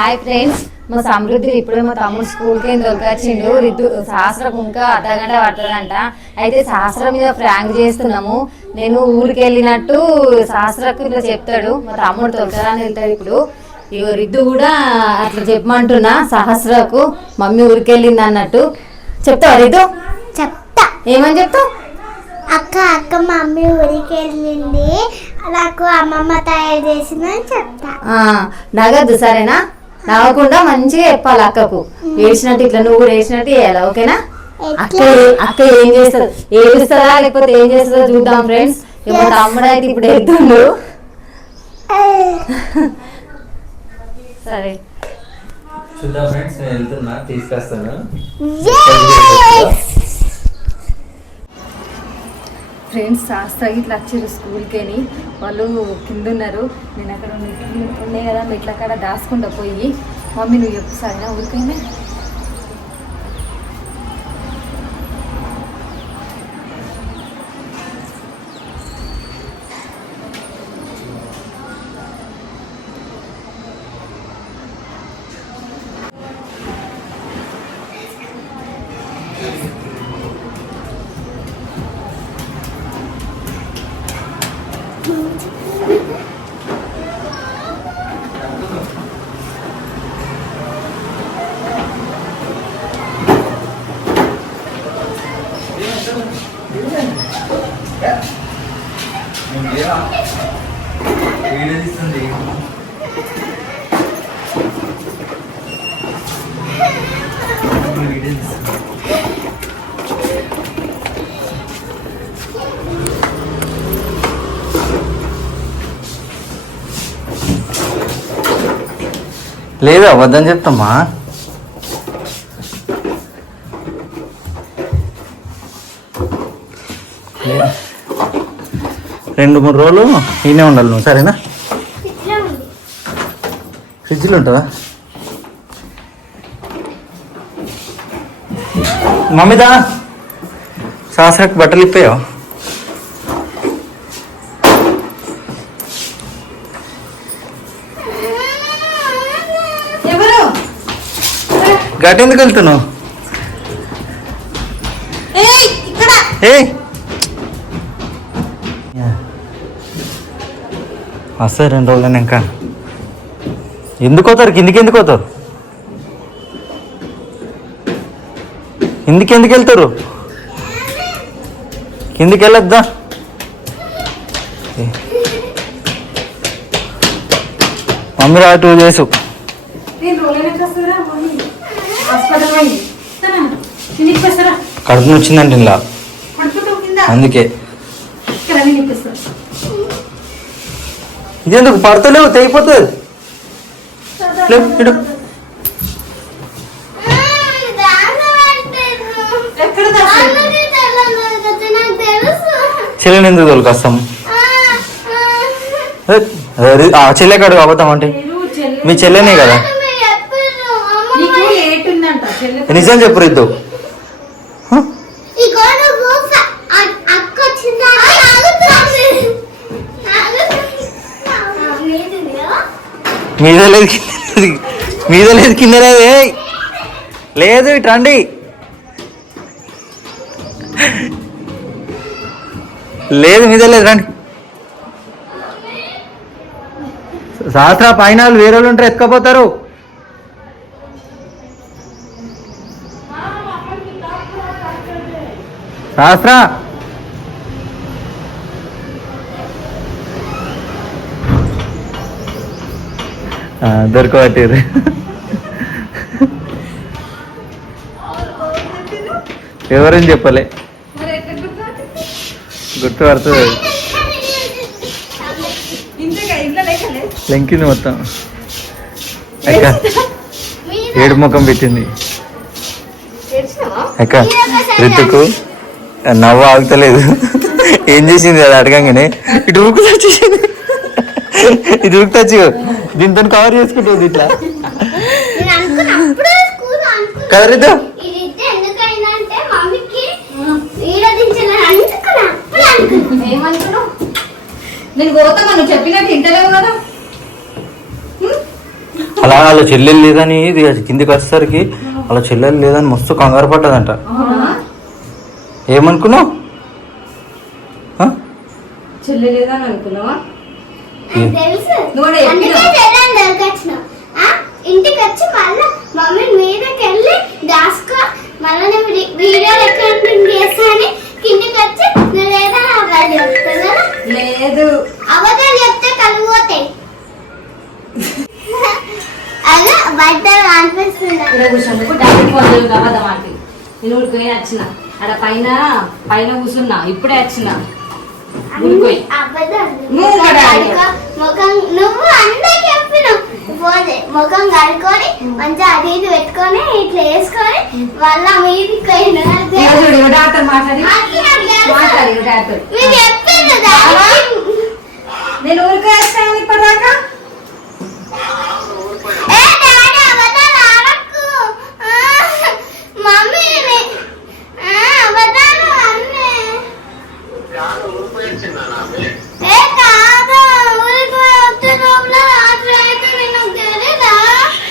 Hi friends, మా సమృద్ధి ఇప్పుడే మా తమ్ముడు స్కూల్కి దొరికొచ్చిండు. రిద్దు శాస్త్రకు ఇంకా అర్ధగంట పడుతుందంట. అయితే శాస్త్రం మీద ఫ్రాంక్ చేస్తున్నాము. నేను ఊరికి వెళ్ళినట్టు శాస్త్రకు ఇలా చెప్తాడు, మా తమ్ముడు తొలకరాని వెళ్తాడు. ఇప్పుడు ఇగో రిద్దు కూడా అట్లా చెప్పమంటున్నా సహస్రకు, మమ్మీ ఊరికి వెళ్ళింది అన్నట్టు చెప్తావా రిద్దు? చెప్తా. ఏమని చెప్తావు? అక్క మమ్మీ ఊరికి వెళ్ళింది, నాకు అమ్మమ్మ తయారు చేసిందని చెప్తా. నగద్దు సరేనా? నవ్వకుండా మంచిగా చెప్పాలి అక్కకు. వేసినట్టు ఇట్లా నువ్వు కూడా వేసినట్టు వేయాలి, ఓకేనా? అక్క ఏం చేస్తుంది, ఏడుస్తుందా లేకపోతే ఏం చేస్తుందో చూద్దాం ఫ్రెండ్స్. ఇప్పుడు తమ్ముడు అయితే ఇప్పుడు వెళ్తుండు. సరే చూద్దాం ఫ్రెండ్స్, నేను వెళ్తున్నా, తీసుకొస్తాను. ఫ్రెండ్స్ శాస్త్ర ఇట్లా వచ్చారు స్కూల్కి అని. వాళ్ళు కింద ఉన్నారు. నేను అక్కడ ఉన్నాయి కదా మెట్ల కాడ దాచుకుంటా పోయి. మమ్మీ నువ్వు చెప్పు సరేనా ఊరికైనా? లేదు అబద్ధం చెప్తామా? రెండు మూడు రోజులు ఈయనే ఉండాలి నువ్వు, సరేనా? ఫ్రిడ్జ్లో ఉంటుందా? మమ్మీదా శాస్త్రకు బట్టలు ఇప్పాయో? గట్టి ఎందుకు వెళ్తున్నావు? వస్తాయి 2 రోజులు ఇంకా. ఎందుకు పోతారు కిందికి? ఎందుకు పోతారు? ఎందుకు వెళ్తారు? కిందికి వెళ్ళొద్దా? మమ్మీ రా 2 days. కడుపు వచ్చిందంటే ఇలా, అందుకే. ఇదెందుకు పడతలేవు? తెగిపోతుంది. చెల్లెని ఎందుకు తోలుకొస్తాం? చెల్లె కాడు అబద్ధం అంటే మీ చెల్లెనే కదా. నిజం చెప్పు రిద్దు. మీద లేదు మీద లేదు కింద లేదు. లేదు ఇటు రండి. లేదు మీద లేదు, రండి. శాస్త్ర పైన వేరే వాళ్ళు ఉంటారు, ఎత్తుకపోతారు. శాస్త్ర దొరకబట్టారు. ఎవరని చెప్పలే, గుర్తు పడుతుంది. లెంకింది మొత్తం. అక్క ఏడు ముఖం పెట్టింది. అక్క రితుకు నవ్వు ఆగుతలేదు. ఏం చేసింది అది అడగంగానే ఇటు ఊకు వచ్చేసింది. ఇది ఊకుతచ్చు, దీంతో కవర్ చేసుకుంటుంది ఇట్లా కదా రితు? నేను పోతామా? నువ్వు చెప్పినట్టు ఇంటలేవు కదా. అలా వాళ్ళ చెల్లెలు లేదని ఇది కిందికి వచ్చేసరికి వాళ్ళ చెల్లెలు లేదని మస్తు కంగారు పడ్డదంట. ఏమనుకున్నావు? చెల్లి లేదని అనుకున్నావా? తెలుసు నువ్వు అందుకే చెల్లెని దొరకొచ్చిన. ఇంటికి వచ్చి మళ్ళీ మమ్మీ మీదకి వెళ్ళి దాసుకో మళ్ళీ నేను వీడియో రికార్డింగ్ చేస్తాను కిందికి వచ్చి నువ్వు లేదా అబద్ధాలు చెప్తాను. లేదు, అబద్ధాలు చెప్తే కళ్ళు పోతాయి. అదే అబద్ధాలు అనిపిస్తుంది. డాడీ ఫోన్ అబద్ధం అంటే నేను ఊరిపోయి వచ్చిన అక్కడ పైన కూర్చున్నా, ఇప్పుడే వచ్చిన ఊరిపోయి. ముఖం నువ్వు అందరికి చెప్పినావు. ముఖం కడుక్కొని మంచిగా అది ఇది పెట్టుకొని ఇట్లా వేసుకొని మళ్ళా మీదికి డాక్టర్ మాట్లాడి మీరు చెప్పింది నేను ఊరికే వచ్చాను ఇప్పటిదాకా. మమ్మీ అబద్ధాలు అన్నీ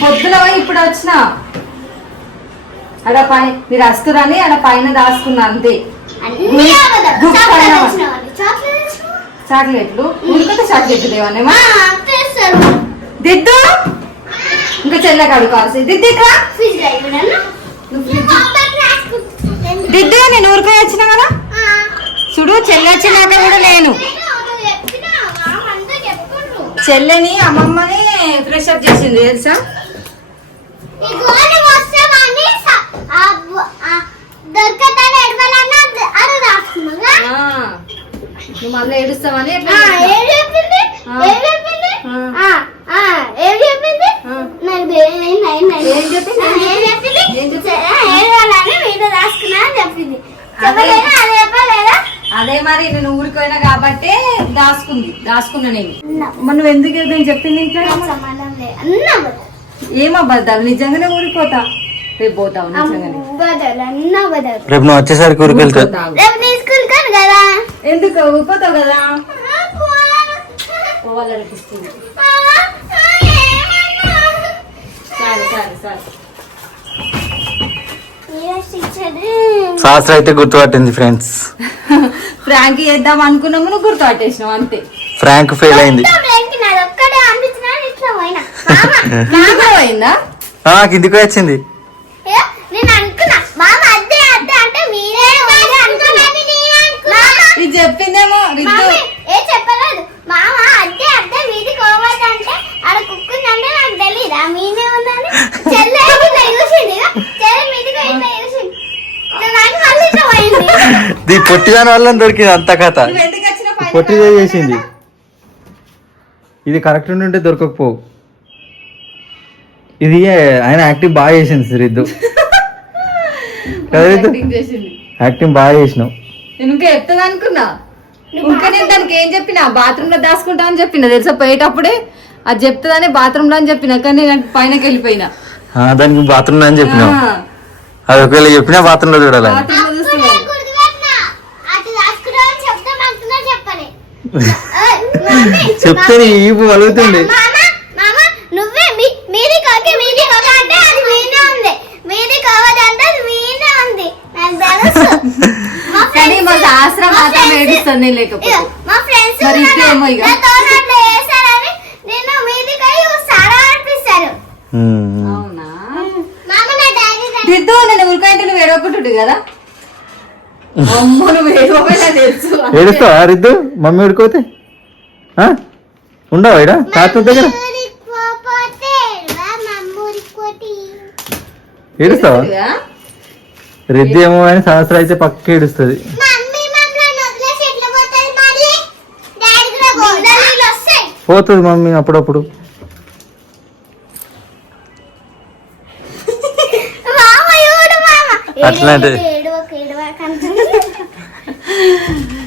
పొద్దున ఇప్పుడు వచ్చిన అడ పైన మీరు వస్తురని అక్కడ పైన దాచుకున్నా అంతే. చాక్లెట్లు ఉడికితే చాక్లెట్లు దేవనేమా దిద్దు ఇంకా చెల్ల కడుకోవాల్సి దిద్దు ఇక్కడ దిద్దు నేను ఊరికే వచ్చిన కదా చూడు. చెల్లి వచ్చినాక కూడా నేను చెల్లెని అమ్మమ్మని ఫ్రెష్ అప్ చేసింది తెలుసా. నువ్వు మళ్ళీ ఏడుస్తావని అదే మరి నేను ఊరికి పోయినా కాబట్టి దాచుకున్నా నేను. నువ్వు ఎందుకు నేను చెప్పింది ఇంకా ఏం అబద్ధాలు? నిజంగానే ఊరిపోతా. రేపు పోతావు నిజంగానే. రేపు నువ్వు వచ్చేసరికి ఊరికి వెళ్తావు. ఎందుకు ఊరిపోతావు కదా. పోవాలనిపిస్తుంది. సరే సరే సరే. శాస్త్ర అయితే గుర్తుపట్టింది ఫ్రెండ్స్. ఫ్రాంక్ చేద్దాం అనుకున్నాము, నువ్వు గుర్తుపట్టేసినావు అంతే. ఫ్రాంక్ ఫెయిల్ అయింది. అయిందా? కిందికి వచ్చింది. ఇది చెప్పిందేమో చెప్పలేదు మామ. అద్దే అద్దే మీది కోవద్దంటే ఆడ కుక్కుందంటే నాకు తెలీదా మీనే ఉందని చెల్లె పొట్టిదాని వల్ల దొరికింది అంత కథ. పొట్టిదే చేసింది. ఇది కరెక్ట్ ఉంటే దొరకకపోవు. ఇది ఆయన యాక్టింగ్ బాగా చేసింది శ్రీద్దు. యాక్టింగ్ బాగా చేసినావు. నేను ఇంకా చెప్తాను అనుకున్నా. ఇంకా నేను దానికి ఏం చెప్పినా బాత్రూమ్ లో దాచుకుంటా అని చెప్పిన తెలుసా. పోయేటప్పుడే అది చెప్తుందని బాత్రూమ్ లో అని చెప్పిన, కానీ నేను పైనకి వెళ్ళిపోయినా. దానికి బాత్రూమ్ లో అని చెప్పినావు. అది ఒకవేళ చెప్పినా బాత్రూమ్ లో చూడాలి. చెప్తే ఈపు వలుగుతుంది. కానీ మా శాస్త్రం మాత్రం ఏడుస్తుంది. లేకపోతే మరి ఇదేమో ఇక అవునా దిద్దు. నేను ఊరికైతే నువ్వు ఏడవకుంటుండు కదా. అమ్మో నువ్వు ఏడవపోయినా తెలుసు. ఏడుస్తావా రిద్దు? మమ్మీ ఏడుకోతే ఉండవా ఇడ తాత దగ్గర? ఏడుస్తావా? రిద్దు ఏమో అని శాస్త్ర అయితే పక్క ఏడుస్తుంది. పోతుంది మమ్మీ అప్పుడప్పుడు. అట్లాంటి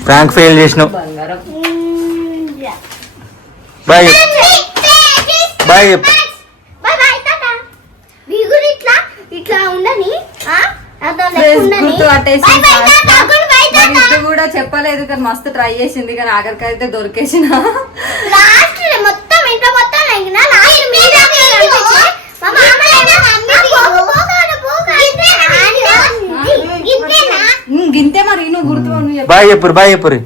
ప్రాంక్ ఫెయిల్ చేసినావు. Bye bye. ఇట్లా ఉండని కూడా చెప్పలేదు కానీ మస్తు ట్రై చేసింది, కానీ ఆఖరికి అయితే దొరికేసిన. లాస్ట్ మొత్తం ఇంట్లో మొత్తం గింతే మరి నువ్వు గుర్తు నువ్వు చెప్పు. Bye చెప్పురు bye చెప్పురు